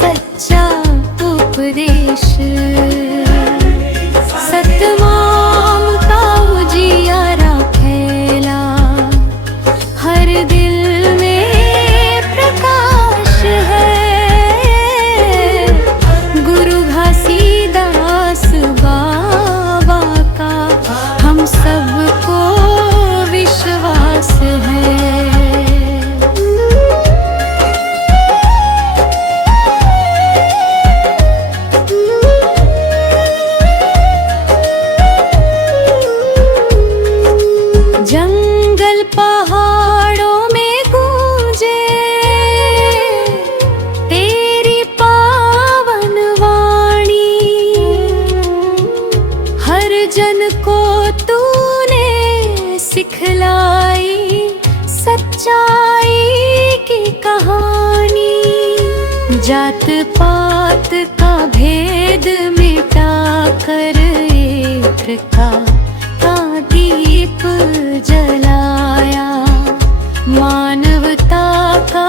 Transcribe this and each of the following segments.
सच्चा उपदेश। सतनाम का उजियारा फैला, हर दिल में प्रकाश है। गुरु घासीदास बाबा का हम सबको विश्वास है। जंगल पहाड़ों में गूंजे तेरी पावन वाणी, हर जन को तूने सिखलाई सच्चाई की कहानी। जात पात का भेद मिटा कर एकता का दीप जलाया, मानवता का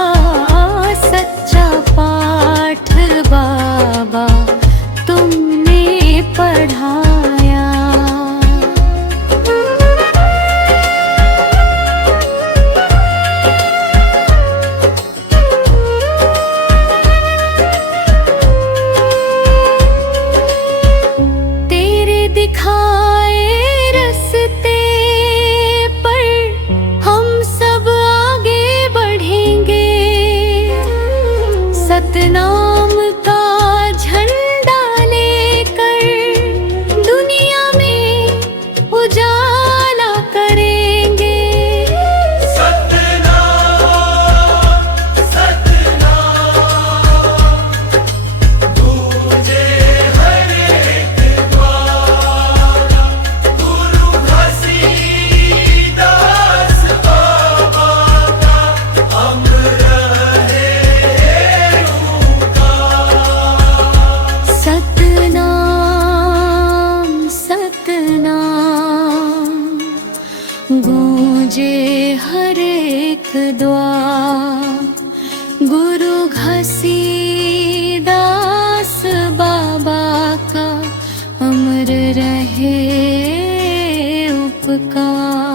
सच्चा पाठ बाबा तुमने पढ़ाया। तेरे दिखाए रस्ते पर हम सब आगे बढ़ेंगे, सतनाम का झंडा लेकर दुनिया में उजाला करेंगे। सतनाम सतनाम गूंजे हर एक द्वार, गुरु घासीदास बाबा का अमर है ओंकार। सतनाम सतनाम गूंजे हर एक द्वार, गुरु घासीदास बाबा का अमर रहे उपकार।